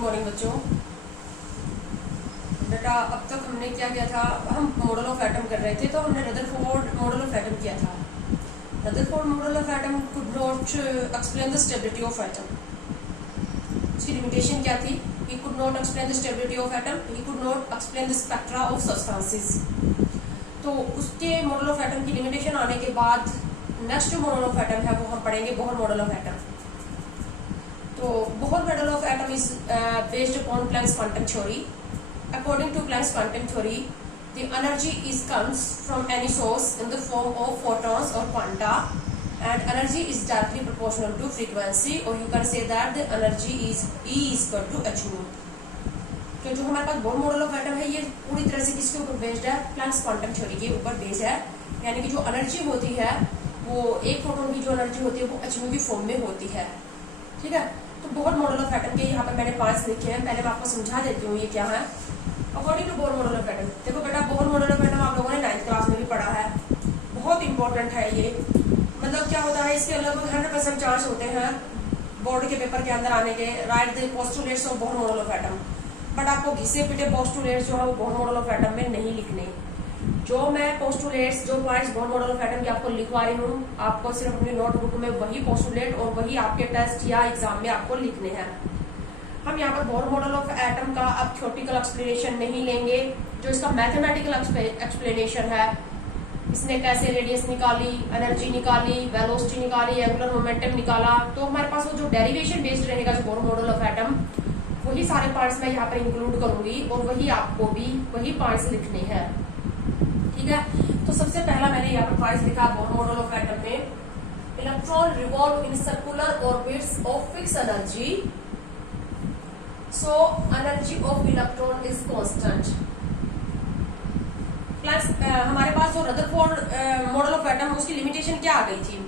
Morning बच्चों। बेटा अब तक हमने क्या किया था, हम मॉडल ऑफ एटम कर रहे थे, तो हमने रदरफोर्ड मॉडल ऑफ एटम किया था। Rutherford model of atom could not explain the stability of atom. उसकी लिमिटेशन क्या थी? He could not explain the stability of atom, he could not explain the spectra of substances. तो उसके model of atom की limitation आने के बाद next जो मॉडल ऑफ एटम है वो हम पढ़ेंगे बोहर मॉडल ऑफ एटम। तो Bohr model of atom is based upon Planck's quantum theory. According to Planck's quantum theory, the energy comes from any source in the form of photons or quanta, and energy is directly proportional to frequency, or you can say that the energy is E is equal to h nu। तो जो हमारे पास Bohr model of atom है ये पूरी तरह से किसके ऊपर बेस्ड है? प्लैंक्स क्वांटम थ्योरी के ऊपर बेस्ड है। यानी कि जो एनर्जी होती है वो एक फोटोन की जो एनर्जी होती है वो h nu की फॉर्म में होती है। ठीक है, तो बोहर मॉडल ऑफ एटम के यहाँ पर मैंने 5 लिखे हैं। पहले मैं आपको समझा देती हूँ ये क्या है। According to Bohr model of atom, देखो बेटा बोहर मॉडल ऑफ एटम आप लोगों ने 9th क्लास में भी पढ़ा है, बहुत इंपॉर्टेंट है ये। मतलब क्या होता है, इसके लगभग 100% चांस होते हैं बोर्ड के पेपर के अंदर आने के। Right the postulates of Bohr model of atom, but आपको घिसे पिटे पोस्टुलेट्स जो है वो बोहर मॉडल ऑफ एटम में नहीं लिखने। जो मैं पोस्टुलेट्स जो points Bohr model of atom के आपको लिखवा रही हूँ, आपको सिर्फ अपनी नोटबुक में वही पोस्टुलेट और वही आपके टेस्ट या एग्जाम में आपको लिखने हैं। हम यहाँ पर बोहर मॉडल ऑफ एटम का अब थ्योरेटिकल एक्सप्लेनेशन नहीं लेंगे, जो इसका मैथमेटिकल एक्सप्लेनेशन है, इसने कैसे रेडियस निकाली, एनर्जी निकाली, वेलोसिटी निकाली, एंगुलर मोमेंटम निकाला, तो हमारे पास वो जो डेरिवेशन बेस्ड रहेगा जो बोहर मॉडल ऑफ एटम, वही सारे पार्ट्स मैं यहाँ पर इंक्लूड करूंगी और वही आपको भी वही पार्ट्स लिखने हैं। ठीक है, तो सबसे पहला मैंने यहाँ पर पार्ट्स लिखा बोहर मॉडल ऑफ एटम में, electron revolve in circular orbits of fix energy, so energy of electron is constant। Plus हमारे पास जो रदरफोर्ड मॉडल ऑफ एटम उसकी लिमिटेशन क्या आ गई थी?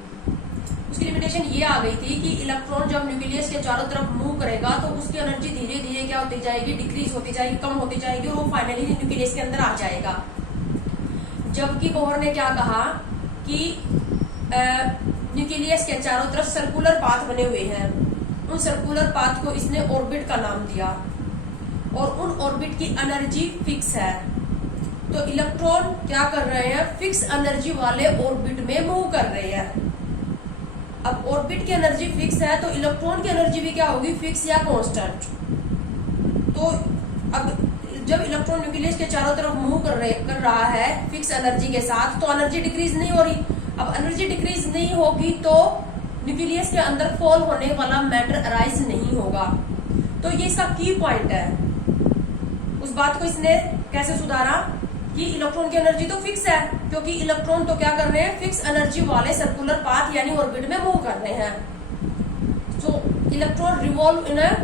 उसकी लिमिटेशन ये आ गई थी कि इलेक्ट्रॉन जब न्यूक्लियस के चारों तरफ मूव करेगा तो उसकी एनर्जी धीरे धीरे क्या होती जाएगी? डिक्रीज होती जाएगी, कम होती जाएगी और वो फाइनली न्यूक्लियस के अंदर आ जाएगा। जबकि बोहर ने क्या कहा कि न्यूक्लियस के चारों तरफ सर्कुलर पाथ बने हुए हैं, उन सर्कुलर पाथ को इसने ऑर्बिट का नाम दिया और उन ऑर्बिट की एनर्जी फिक्स है। तो इलेक्ट्रॉन क्या कर रहे हैं? फिक्स एनर्जी वाले ऑर्बिट में मूव कर रहे हैं। अब ऑर्बिट की एनर्जी फिक्स है तो इलेक्ट्रॉन की एनर्जी भी क्या होगी? फिक्स या कांस्टेंट। तो अब जब इलेक्ट्रॉन न्यूक्लियस के चारों तरफ मूव कर रहा है फिक्स एनर्जी के साथ, तो एनर्जी डिक्रीज नहीं हो रही। अब एनर्जी डिक्रीज नहीं होगी तो न्यूक्लियस के अंदर फॉल होने वाला मैटर अराइज नहीं होगा। तो ये इसका की पॉइंट है। उस बात को इसने कैसे सुधारा कि इलेक्ट्रॉन की एनर्जी तो फिक्स है, क्योंकि इलेक्ट्रॉन तो क्या कर रहे हैं? फिक्स एनर्जी वाले सर्कुलर पाथ यानी ऑर्बिट में मूव कर रहे हैं। So electron revolve in a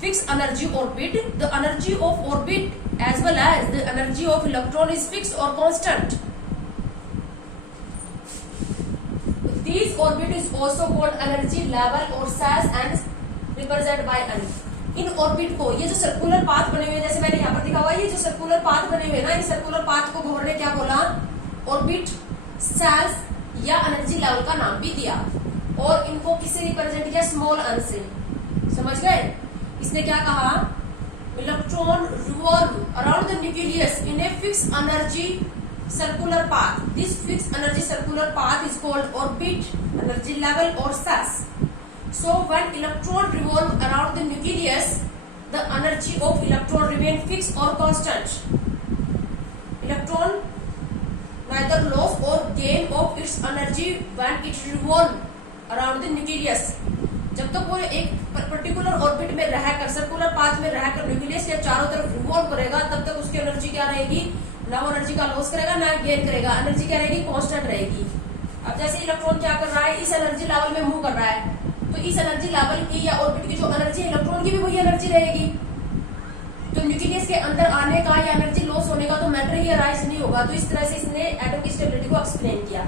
fix energy orbit, the energy of orbit as well as the energy of electron is fix और constant. This orbit is also called energy level or SAS and represented by N। In orbit को, ये जो circular path बने हुए, जैसे मैंने यहाँ पर दिखा हुआ है, ये जो सर्कुलर पाथ बने हुए ना, इन सर्कुलर पाथ को बोहर ने क्या बोला? ऑर्बिट, SAS या एनर्जी लेवल का नाम भी दिया और इनको किससे रिप्रेजेंट किया? स्मॉल n से। समझ गए? इसने क्या कहा? Electron revolve around the nucleus in a fix energy circular path। This fixed energy circular path is called orbit, energy level or SAS। So when electron revolve around the nucleus, the energy of electron remain fixed or constant। Electron neither lose or gain of its energy when it revolve around the nucleus। जब तक वो एक particular orbit में रहकर, circular path में रहकर nucleus के चारों तरफ रिवॉल्व करेगा, तब तक उसकी एनर्जी क्या रहेगी? ना वो एनर्जी का लॉस करेगा ना गेन करेगा, एनर्जी क्या रहेगी? कांस्टेंट रहेगी। अब जैसे इलेक्ट्रॉन क्या कर रहा है? इस एनर्जी लेवल में मूव कर रहा है, तो इस एनर्जी लेवल की या ऑर्बिट की जो एनर्जी इलेक्ट्रॉन की भी वही एनर्जी रहेगी। तो न्यूक्लियस के अंदर आने का या एनर्जी लॉस होने का तो मैटर ही अराइज नहीं होगा। तो इस तरह से इसने एटम की स्टेबिलिटी को एक्सप्लेन किया।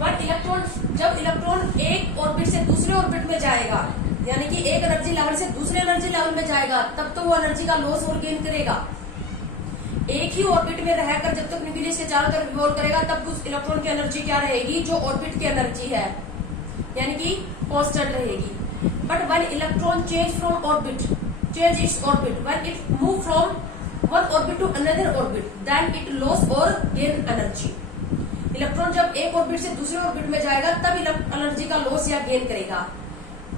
बट इलेक्ट्रॉन, जब इलेक्ट्रॉन एक ऑर्बिट से दूसरे ऑर्बिट में जाएगा, यानी कि एक एनर्जी लेवल से दूसरे एनर्जी लेवल में जाएगा, तब तो वो एनर्जी का लॉस और गेन करेगा। एक ही ऑर्बिट में रहकर जब तक न्यूक्लियस के चारों तरफ रिवॉल्व करेगा, तब उस इलेक्ट्रॉन की एनर्जी क्या रहेगी? जो ऑर्बिट की एनर्जी है, यानी कि कांस्टेंट रहेगी। But when electron change its orbit, when it move from one orbit to another orbit, then it lose or gain energy. Electron जब एक ऑर्बिट से दूसरे ऑर्बिट में जाएगा तब एनर्जी का लॉस या गेन करेगा।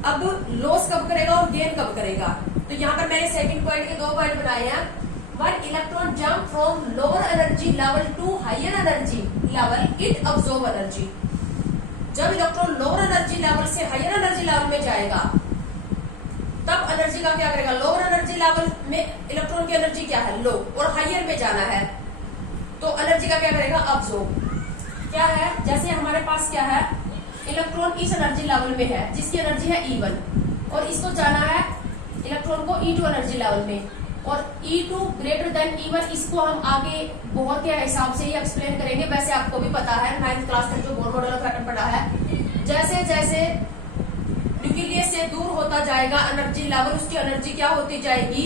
अब लॉस कब करेगा और गेन कब करेगा? तो यहाँ पर मैंने सेकंड पॉइंट के 2 पॉइंट बनाए हैं। When electron jump from lower energy level to higher energy level, it absorb energy. जब इलेक्ट्रॉन लोअर एनर्जी लेवल से हायर एनर्जी लेवल में जाएगा तब एनर्जी का क्या करेगा? लोअर एनर्जी लेवल में इलेक्ट्रॉन की एनर्जी क्या है? लो, और हायर में जाना है तो एनर्जी का क्या करेगा? अब्सॉर्ब। क्या है? जैसे हमारे पास क्या है, इलेक्ट्रॉन इस एनर्जी लेवल में है जिसकी एनर्जी है E1 और इसको जाना है इलेक्ट्रॉन को E2 एनर्जी लेवल में, और E2 ग्रेटर देन E1 इसको हम आगे बोहर के हिसाब से ही एक्सप्लेन करेंगे। वैसे आपको भी पता है 9th क्लास तक जो बोहर मॉडल ऑफ एटम पढ़ा है, जैसे जैसे न्यूक्लियस से दूर होता जाएगा एनर्जी लेवल, उसकी एनर्जी क्या होती जाएगी?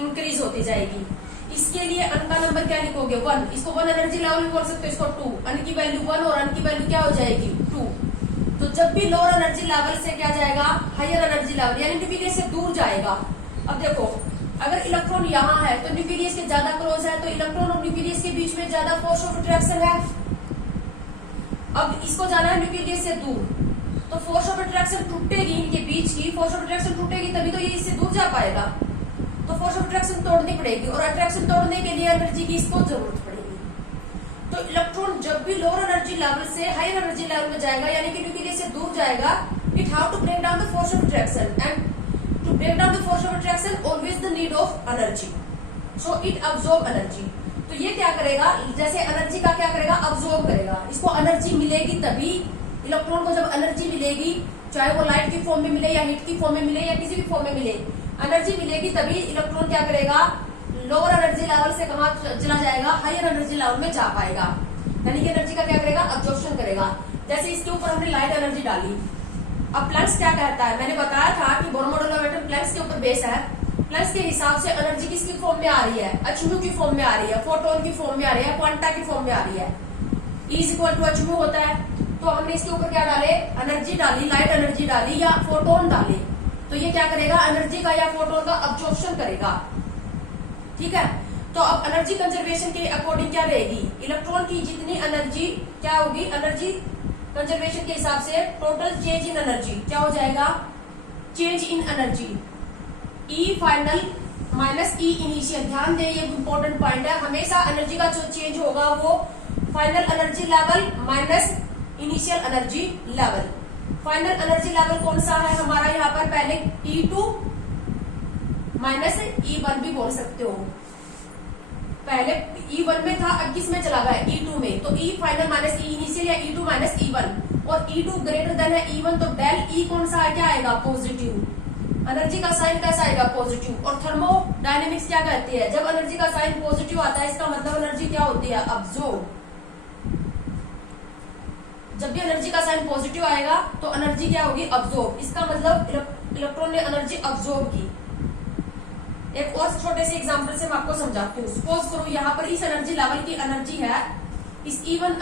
इंक्रीज होती जाएगी। इसके लिए अन का नंबर क्या लिखोगे? 1। इसको 1 एनर्जी लेवल भी बोल सकते हो, इसको 2। अन की वैल्यू 1 और अन की वैल्यू क्या हो जाएगी? 2। तो जब भी लोअर एनर्जी लेवल से क्या जाएगा? हायर एनर्जी लेवल, यानी न्यूक्लियस से दूर जाएगा। अब देखो, अगर इलेक्ट्रॉन यहाँ है तो न्यूक्लियस के ज्यादा क्लोज है, तो इलेक्ट्रॉन और न्यूक्लियस के बीच में ज्यादा फोर्स ऑफ अट्रैक्शन है। अब इसको जाना है न्यूक्लियस से दूर, तो फोर्स ऑफ अट्रैक्शन टूटेगी, इनके बीच की फोर्स ऑफ अट्रैक्शन टूटेगी तभी तो ये इससे दूर जा पाएगा। तो फोर्स ऑफ अट्रैक्शन तोड़नी पड़ेगी, और अट्रैक्शन तोड़ने के लिए एनर्जी की इसको जरूरत पड़ेगी। तो इलेक्ट्रॉन जब भी लोअर एनर्जी लेवल से हायर एनर्जी लेवल में जाएगा, यानी कि न्यूक्लियस से दूर जाएगा, it have to break down the force of attraction, and to break down the force of attraction always the need of energy, so it absorb energy। तो ये क्या करेगा? जैसे एनर्जी का क्या करेगा? अब्सॉर्ब करेगा। इसको एनर्जी मिलेगी तभी, इलेक्ट्रॉन को जब एनर्जी मिलेगी, चाहे वो लाइट की फॉर्म में मिले या हीट की फॉर्म में मिले या किसी भी फॉर्म में मिले, एनर्जी मिलेगी तभी इलेक्ट्रॉन क्या करेगा? लोअर एनर्जी लेवल से कहाँ चला जाएगा? हायर एनर्जी लेवल में जा पाएगा, यानी कि एनर्जी का क्या करेगा? अब्जॉर्प्शन करेगा। जैसे इसके ऊपर हमने लाइट एनर्जी डाली। अब प्लैंक्स क्या कहता है? मैंने बताया था कि Bohr model of atom Planck's के ऊपर बेस है। प्लैंक्स के हिसाब से एनर्जी किसकी फॉर्म में आ रही है? अचम्यू की फॉर्म में आ रही है, फोटोन की फॉर्म में आ रही है, क्वांटा की फॉर्म में आ रही है। E इक्वल टू अचम्यू होता है, तो हमने इसके ऊपर क्या डाले? एनर्जी डाली, लाइट एनर्जी डाली या फोटोन डाले, तो ये क्या करेगा? एनर्जी का या फोटोन का अब्जॉर्प्शन करेगा। ठीक है, तो अब एनर्जी कंजर्वेशन के अकॉर्डिंग क्या रहेगी? इलेक्ट्रॉन की जितनी एनर्जी क्या होगी? एनर्जी कंजर्वेशन के हिसाब से टोटल चेंज इन एनर्जी क्या हो जाएगा? Change in energy E final minus E initial. ध्यान दें, ये इंपॉर्टेंट पॉइंट है। हमेशा एनर्जी का जो चेंज होगा वो final energy level minus initial energy level. Final energy level कौन सा है हमारा? यहाँ पर पहले E2 माइनस E1 भी बोल सकते हो। पहले E1 में था, अब किस में चला गया? E2 में। तो E final minus E initial या E2 माइनस E1, और E2 ग्रेटर देन है E1, तो डेल E कौन सा है? क्या आएगा? पॉजिटिव। एनर्जी का साइन कैसा आएगा? पॉजिटिव। और थर्मोडायनेमिक्स क्या कहती है? जब एनर्जी का साइन पॉजिटिव आता है, इसका मतलब एनर्जी क्या होती है? अब्सॉर्ब। जब भी एनर्जी का साइन पॉजिटिव आएगा तो एनर्जी क्या होगी? अब्सॉर्ब। इसका मतलब इलेक्ट्रॉन ने एनर्जी अब्सॉर्ब की। एक और छोटे से एग्जांपल से मैं आपको समझाती हूँ। सपोज करो यहाँ पर इस एनर्जी लेवल की एनर्जी है, इस E1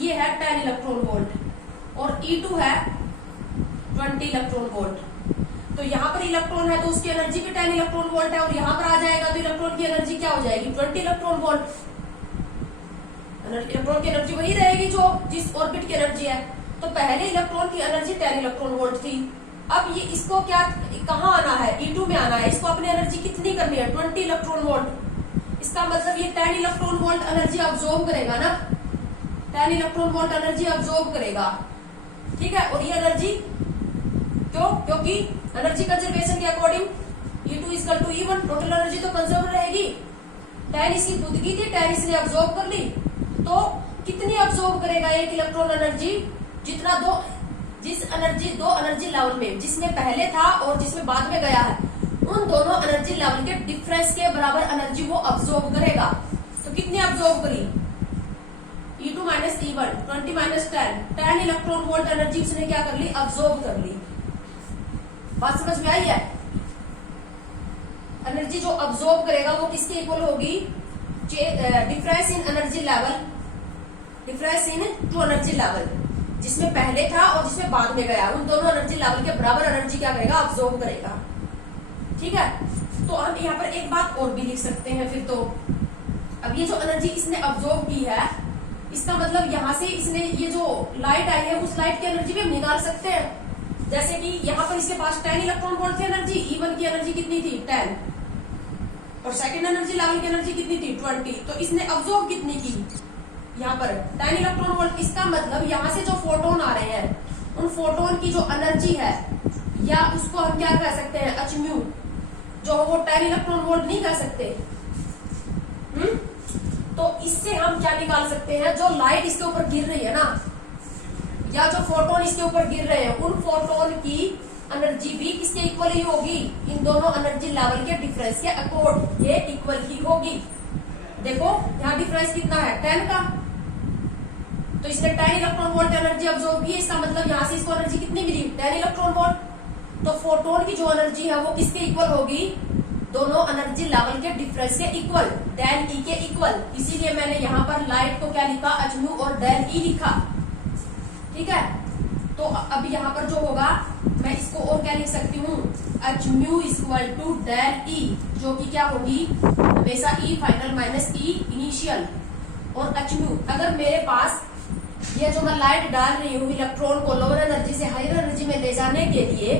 ये है 10 इलेक्ट्रॉन वोल्ट और E2 है 20 इलेक्ट्रॉन वोल्ट। तो यहाँ पर इलेक्ट्रॉन है तो उसकी एनर्जी भी 10 इलेक्ट्रॉन वोल्ट है, और यहाँ पर आ जाएगा तो इलेक्ट्रॉन की एनर्जी क्या हो जाएगी? 20 इलेक्ट्रॉन वोल्ट। इलेक्ट्रॉन की एनर्जी वही रहेगी जो जिस ऑर्बिट की एनर्जी है। तो पहले इलेक्ट्रॉन की एनर्जी 10 इलेक्ट्रॉन वोल्ट थी। अब ये इसको क्या कहाँ आना है? E2 में आना है। इसको अपनी एनर्जी कितनी करनी है? 20 इलेक्ट्रॉन वोल्ट। इसका मतलब ये 10 इलेक्ट्रॉन वोल्ट एनर्जी अब्सॉर्ब करेगा ना, 10 इलेक्ट्रॉन वोल्ट एनर्जी अब्सॉर्ब करेगा। ठीक है, और ये एनर्जी क्योंकि एनर्जी कंजर्वेशन के according E2 equal to E1, total energy तो कंजर्व रहेगी। 10 इसकी खुद की थी, 10 इसने अब्सॉर्ब कर ली, तो कितनी अब्सॉर्ब करेगा एक इलेक्ट्रॉन एनर्जी? जितना जिस एनर्जी दो एनर्जी लेवल में, जिसमें पहले था और जिसमें बाद में गया है, उन दोनों एनर्जी लेवल के डिफरेंस के बराबर एनर्जी वो अब्सॉर्ब करेगा। तो कितनी अब्सॉर्ब करी? E2 minus E1, 20 minus 10 electron volt energy उसने क्या कर ली? अब्सॉर्ब कर ली। बात समझ में आई है? एनर्जी जो अब्सॉर्ब करेगा वो किसके इक्वल होगी? Difference in energy level, difference in two energy level. जिसमें पहले था और जिसमें बाद में गया, उन दोनों एनर्जी लेवल के बराबर एनर्जी क्या करेगा, अब्सॉर्ब करेगा। ठीक है, तो हम यहाँ पर एक बात और भी लिख सकते हैं फिर। तो अब ये जो एनर्जी इसने अब्सॉर्ब की है, इसका मतलब यहाँ से इसने ये जो लाइट आई है उस लाइट की एनर्जी भी हम निकाल सकते हैं। जैसे कि यहाँ पर इसके पास 10 इलेक्ट्रॉन वोल्ट की एनर्जी, E1 की एनर्जी कितनी थी 10, और सेकेंड एनर्जी लेवल की एनर्जी कितनी थी 20। तो इसने अब्सॉर्ब कितनी की यहाँ पर 10 इलेक्ट्रॉन वोल्ट। इसका मतलब यहाँ से जो फोटोन आ रहे हैं उन फोटोन की जो एनर्जी है, या उसको हम क्या कह सकते हैं, एचम्यू, जो वो 10 इलेक्ट्रॉन वोल्ट नहीं कह सकते। तो इससे हम क्या निकाल सकते हैं, जो लाइट इसके ऊपर गिर रही है ना, या जो फोटोन इसके ऊपर गिर रहे हैं, उन फोटोन की एनर्जी भी किसके इक्वल ही होगी, इन दोनों एनर्जी लेवल के डिफरेंस के अकॉर्ड ये इक्वल ही होगी। देखो यहाँ डिफरेंस कितना है 10 का, तो इसने 10 इलेक्ट्रॉन वोल्ट एनर्जी अब्सॉर्ब की, इसका मतलब यहाँ से इसको एनर्जी कितनी मिली 10 इलेक्ट्रॉन वोल्ट। तो फोटोन की जो एनर्जी है वो किसके इक्वल होगी, दोनों एनर्जी लेवल के डिफरेंस के इक्वल, डेल ई के इक्वल। इसीलिए मैंने यहाँ पर लाइट को क्या लिखा, एचम्यू और डेल ई लिखा। ठीक है, तो अब यहाँ पर जो होगा मैं इसको और क्या लिख सकती हूँ, एचम्यू इक्वल टू डेल ई, जो कि क्या होगी हमेशा ई फाइनल माइनस ई इनिशियल। और एचम्यू, अगर मेरे पास ये जो मैं लाइट डाल रही हूँ इलेक्ट्रॉन को लोअर एनर्जी से हायर एनर्जी में ले जाने के लिए,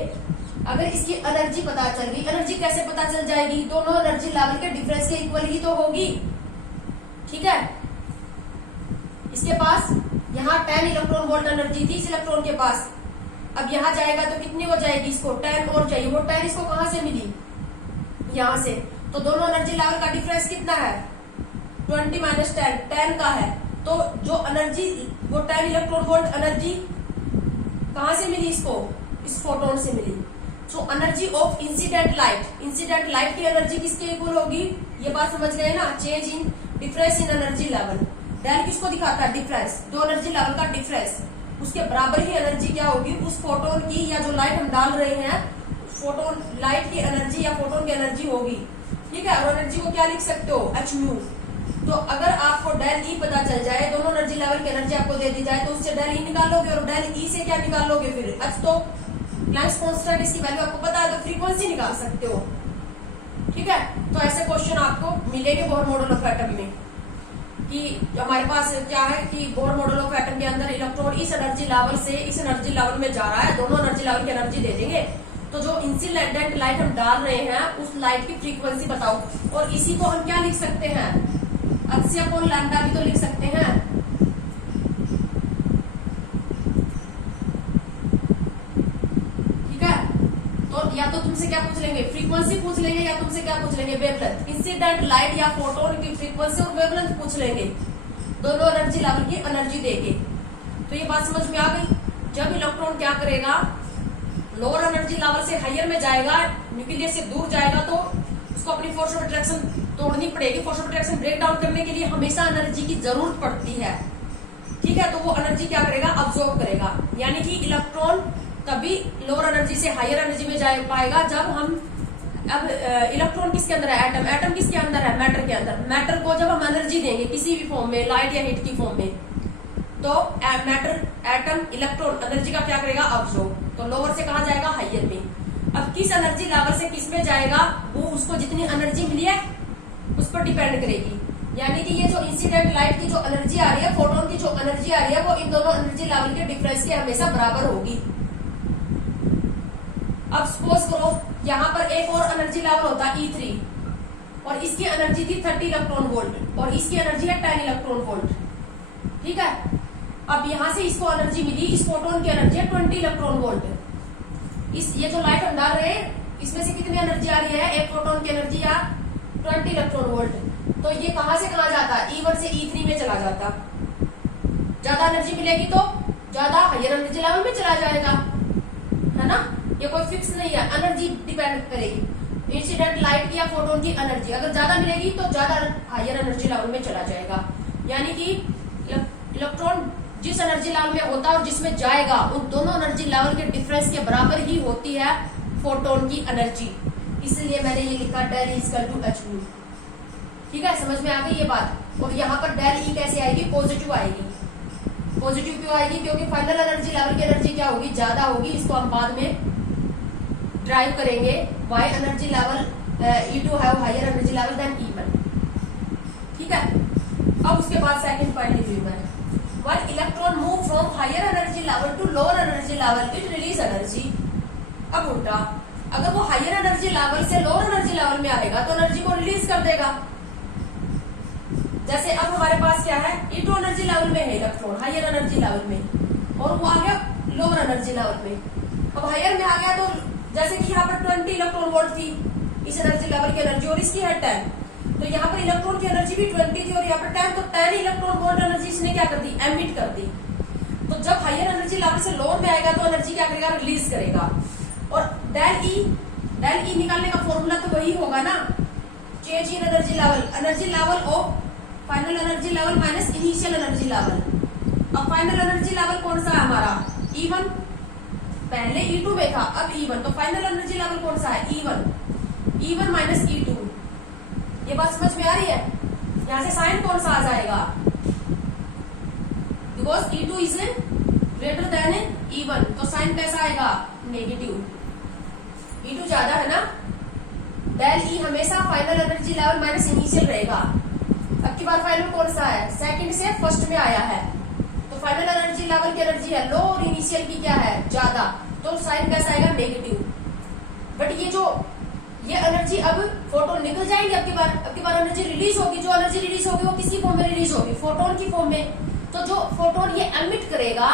अगर इसकी एनर्जी पता चल गई, एनर्जी कैसे पता चल जाएगी, दोनों एनर्जी लेवल के डिफरेंस के इक्वल ही तो होगी। ठीक है, इसके पास यहाँ 10 इलेक्ट्रॉन वोल्ट एनर्जी थी इस इलेक्ट्रॉन के पास, अब यहाँ जाएगा तो कितनी हो जाएगी, इसको 10 और चाहिए, वो 10 इसको कहाँ से मिली, यहाँ से। तो दोनों एनर्जी लेवल का डिफरेंस कितना है 20 माइनस 10 का है। तो जो एनर्जी वो 10 इलेक्ट्रॉन वोल्ट एनर्जी कहाँ से मिली इसको, इस फोटोन से मिली। So energy of incident light की एनर्जी किसके इक्वल होगी, ये बात समझ गए ना, change in difference in energy level. Del किसको दिखाता है, डिफरेंस, दो एनर्जी लेवल का डिफरेंस, उसके बराबर ही एनर्जी क्या होगी उस फोटोन की, या जो लाइट हम डाल रहे हैं फोटोन लाइट की एनर्जी या फोटोन की एनर्जी होगी। ठीक है, और एनर्जी को क्या लिख सकते हो, एच म्यू। तो अगर आपको डेल ई पता चल जाए, दोनों एनर्जी लेवल की एनर्जी आपको दे दी जाए, तो उससे डेल ई निकालोगे, और डेल ई से क्या निकालोगे फिर एच, तो प्लैंक्स कांस्टेंट इसकी वैल्यू आपको पता है, तो फ्रीक्वेंसी निकाल सकते हो। ठीक है, तो ऐसे क्वेश्चन आपको मिलेंगे बोहर मॉडल ऑफ एटम में, कि हमारे पास क्या है कि बोहर मॉडल ऑफ एटम के अंदर इलेक्ट्रॉन इस एनर्जी लेवल से इस एनर्जी लेवल में जा रहा है, दोनों एनर्जी लेवल की एनर्जी दे देंगे, तो जो इंसिडेंट लाइट हम डाल रहे हैं उस लाइट की फ्रीक्वेंसी बताओ। और इसी को हम क्या लिख सकते हैं, एच अपॉन लैम्डा भी तो लिख सकते हैं। ठीक है, तो या तो तुमसे क्या पूछ लेंगे, फ्रीक्वेंसी पूछ लेंगे, या तुमसे क्या पूछ लेंगे, वेवलेंथ। इंसिडेंट लाइट या फोटोन की फ्रीक्वेंसी और वेवलेंथ पूछ लेंगे, दोनों एनर्जी लेवल की एनर्जी देके। तो ये बात समझ में आ गई। जब इलेक्ट्रॉन क्या करेगा, लोअर एनर्जी लेवल से हायर में जाएगा, न्यूक्लियस से दूर जाएगा, तो उसको अपनी फोर्स ऑफ अट्रैक्शन तोड़नी पड़ेगी। Force of attraction break down करने के लिए हमेशा एनर्जी की जरूरत पड़ती है। ठीक है, तो वो एनर्जी क्या करेगा, अब्सॉर्ब करेगा। यानी कि इलेक्ट्रॉन तभी लोअर एनर्जी से हायर एनर्जी में जा पाएगा जब हम, अब इलेक्ट्रॉन किसके अंदर है, एटम, एटम किसके अंदर है, मैटर के अंदर। मैटर को जब हम एनर्जी देंगे किसी भी फॉर्म में, लाइट या हीट की फॉर्म में, तो मैटर, एटम, इलेक्ट्रॉन एनर्जी का क्या करेगा, अब्सॉर्ब। तो लोअर से कहा जाएगा हायर में। अब किस एनर्जी लेवल से किस में जाएगा, वो उसको जितनी एनर्जी मिली है उस पर डिपेंड करेगी। यानी कि ये जो इंसिडेंट लाइट की जो एनर्जी आ रही है, फोटोन की जो एनर्जी आ रही है, वो इन दोनों एनर्जी लेवल के डिफरेंस के हमेशा बराबर होगी। अब सपोज करो यहाँ पर एक और एनर्जी लेवल होता है E3, और इसकी एनर्जी थी 30 इलेक्ट्रॉन वोल्ट, और इसकी एनर्जी है 10 इलेक्ट्रॉन वोल्ट। ठीक है, अब यहाँ से इसको एनर्जी मिली, इस फोटोन की एनर्जी है 20 इलेक्ट्रॉन वोल्ट। इस ये जो लाइट हम डाल रहे हैं इसमें से कितनी एनर्जी आ रही है, एक फोटोन की एनर्जी या 20 इलेक्ट्रॉन वोल्ट। तो ये कहाँ से कहाँ जाता है, E1 से E3 में चला जाता। ज्यादा एनर्जी मिलेगी तो ज्यादा हायर एनर्जी लेवल में चला जाएगा, है ना। ये कोई फिक्स नहीं है, एनर्जी डिपेंड करेगी। इंसिडेंट लाइट या फोटोन की एनर्जी अगर ज्यादा मिलेगी तो ज्यादा हायर एनर्जी लेवल में चला जाएगा। यानी कि इलेक्ट्रॉन जिस एनर्जी लेवल में होता है और जिसमें जाएगा, उन दोनों एनर्जी लेवल के डिफरेंस के बराबर ही होती है फोटोन की एनर्जी। इसलिए मैंने ये लिखा del E equal to H mu. ठीक है, समझ में आ गई ये बात। और यहाँ पर डेल ई कैसे आएगी, पॉजिटिव आएगी। पॉजिटिव क्यों आएगी? क्योंकि फाइनल एनर्जी लेवल की एनर्जी क्या होगी? ज्यादा होगी। इसको हम बाद में ड्राइव करेंगे। वाई एनर्जी लेवल E2 है higher energy level then E1, ठीक है। अब उसके बाद सेकंड पॉइंट रिव्यू में, when electron move from higher energy level to lower energy level it release energy. अब उल्टा, अगर वो हायर एनर्जी लेवल से लोअर एनर्जी लेवल में आएगा तो एनर्जी को रिलीज कर देगा। जैसे अब हमारे पास क्या है, E2 एनर्जी लेवल में है इलेक्ट्रॉन हायर एनर्जी लेवल में, और वो आ गया लोअर एनर्जी लेवल में। अब हायर में आ गया तो जैसे कि यहाँ पर 20 इलेक्ट्रॉन वोल्ट थी इस एनर्जी लेवल की एनर्जी, और इसकी है 10, तो यहाँ पर इलेक्ट्रॉन की एनर्जी भी 20 थी और यहाँ पर 10, तो 10 इलेक्ट्रॉन वोल्ट एनर्जी इसने क्या कर दी? एमिट कर दी। तो जब हायर एनर्जी लेवल से लोअर में आएगा तो एनर्जी क्या करेगा? रिलीज करेगा। और डेल ई निकालने का फॉर्मूला तो वही होगा ना, change in energy level of final energy level minus initial energy level. अब फाइनल एनर्जी लेवल कौन सा है हमारा? E1, पहले E2 में था, अब E1, तो फाइनल एनर्जी लेवल कौन सा है? E1 minus E2। ये बात समझ में आ रही है? यहां से साइन कौन सा आ जाएगा? Because E2 is greater than E1, तो साइन कैसा आएगा? नेगेटिव। E2 ज्यादा है ना, डेल E हमेशा final energy level minus initial रहेगा। अब की बार फाइनल कौन सा है? सेकंड से फर्स्ट में आया है, तो फाइनल एनर्जी लेवल की एनर्जी है लो और इनिशियल की क्या है? ज्यादा, तो साइन कैसा आएगा? नेगेटिव। बट ये एनर्जी अब फोटोन निकल जाएंगे, अब की बार एनर्जी रिलीज होगी। जो एनर्जी रिलीज होगी वो किसकी फॉर्म में रिलीज होगी? फोटोन की फॉर्म में। तो जो फोटोन ये एमिट करेगा,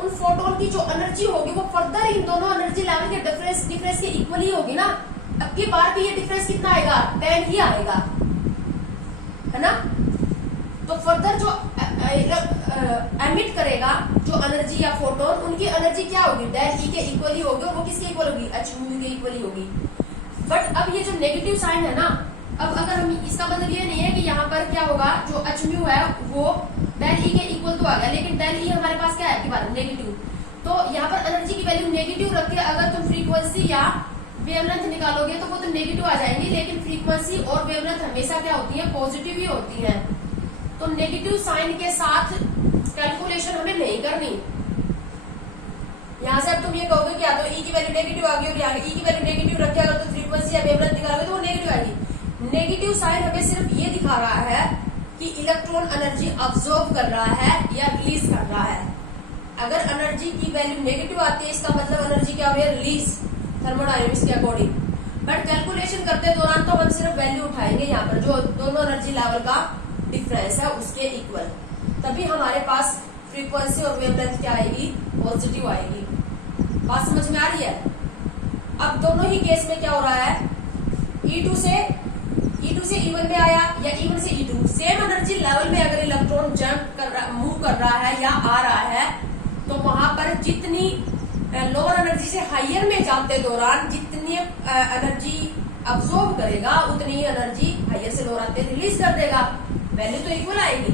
उन फोटोन की जो एनर्जी होगी वो फर्दर इन दोनों एनर्जी लेवल के डिफरेंस के इक्वल ही होगी ना। अब की बार भी ये डिफरेंस कितना आएगा? 10 ही आएगा, है ना। तो फर्दर जो एमिट करेगा जो एनर्जी या फोटोन, उनकी एनर्जी क्या होगी? डेल ई के इक्वल ही होगी, और वो किसके इक्वल होगी? एच म्यू के इक्वल ही होगी। बट अब ये जो नेगेटिव साइन है ना, अब अगर हम, इसका मतलब ये नहीं है कि यहाँ पर क्या होगा, जो एच म्यू है वो डेल ई के इक्वल तो आ गया, लेकिन डेल ई हमारे पास क्या है? की बार नेगेटिव। तो यहाँ पर एनर्जी की वैल्यू नेगेटिव रख के अगर तुम फ्रीक्वेंसी या वेवलेंथ निकालोगे तो वो तो नेगेटिव आ जाएंगी, लेकिन फ्रीक्वेंसी और वेवलेंथ हमेशा क्या होती है? पॉजिटिव ही होती है। तो नेगेटिव साइन के साथ कैलकुलेशन हमें नहीं करनी। यहाँ से अब तुम ये कहोगे कि या तो ई की वैल्यू नेगेटिव आ गई और ई की वैल्यू नेगेटिव रखे, अगर तो फ्रीक्वेंसी या वेवलेंथ निकालोगे तो वो नेगेटिव आएगी। नेगेटिव साइन हमें सिर्फ ये दिखा रहा है कि इलेक्ट्रॉन एनर्जी अब्सॉर्ब कर रहा है या रिलीज कर रहा है। अगर एनर्जी की वैल्यू नेगेटिव आती है, इसका मतलब एनर्जी क्या हो रही है? रिलीज, थर्मोडायनेमिक्स के अकॉर्डिंग। बट कैलकुलेशन करते दौरान तो हम सिर्फ वैल्यू उठाएंगे यहाँ पर, जो दोनों एनर्जी लेवल का डिफरेंस है उसके इक्वल, तभी हमारे पास फ्रीक्वेंसी और वेवलेंथ क्या आएगी? पॉजिटिव आएगी। बात समझ में आ रही है? अब दोनों ही केस में क्या हो रहा है? E2 से E1 में आया या E1 से E2, सेम एनर्जी लेवल में अगर इलेक्ट्रॉन जंप कर रहा, मूव कर रहा है या आ रहा है, तो वहां पर जितनी लोअर एनर्जी से हायर में जाते दौरान जितनी एनर्जी अब्सॉर्ब करेगा, उतनी ही एनर्जी हायर से लोअर आते रिलीज कर देगा। वैल्यू तो इक्वल आएगी।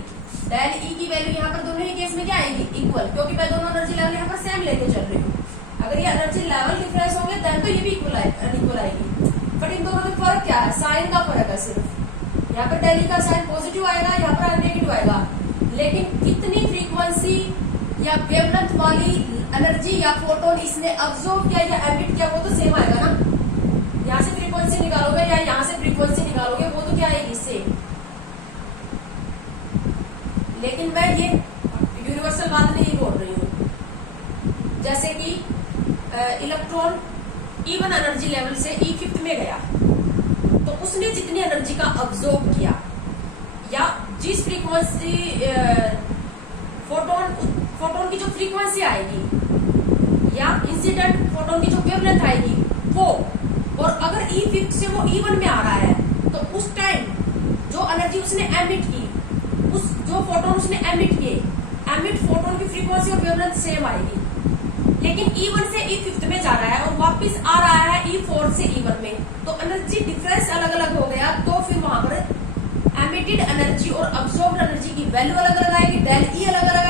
डेल ई की वैल्यू यहाँ पर दोनों ही केस में क्या आएगी? इक्वल, क्योंकि मैं दोनों एनर्जी लेवल यहाँ पर सेम लेके चल रही हूँ। अगर ये एनर्जी लेवल डिफरेंस होंगे देन तो ये भी इक्वल आएगी। बट इन दोनों में फर्क क्या है? साइन का फर्क है सिर्फ। यहाँ पर डेल ई का साइन पॉजिटिव आएगा, यहाँ पर नेगेटिव आएगा, लेकिन कितनी फ्रीक्वेंसी या वेवलेंथ वाली एनर्जी या फोटोन इसने अब्सॉर्ब किया या एमिट किया वो तो सेम आएगा ना। यहाँ से फ्रीक्वेंसी निकालोगे या यहाँ से फ्रीक्वेंसी निकालोगे वो तो क्या आएगी? सेम। लेकिन मैं ये यूनिवर्सल बात नहीं बोल रही हूँ। जैसे कि इलेक्ट्रॉन E1 एनर्जी लेवल से E5 में गया, तो उसने जितनी एनर्जी का अब्सॉर्ब किया या जिस फ्रीक्वेंसी फोटोन की जो फ्रीक्वेंसी आएगी या इंसिडेंट फोटोन की जो वेवलेंथ आएगी वो, और अगर E5 से वो E1 में आ रहा है तो उस टाइम जो एनर्जी उसने एमिट की, उस जो फोटोन उसने एमिट किए, एमिट फोटोन की फ्रीक्वेंसी और वेवलेंथ सेम आएगी। लेकिन E1 से E5 में जा रहा है और वापस आ रहा है E4 से E1 में, तो एनर्जी डिफरेंस अलग अलग हो गया, तो फिर वहां पर एमिटेड एनर्जी और अब्सॉर्ब्ड एनर्जी की वैल्यू अलग अलग आएगी, डेल ई अलग अलग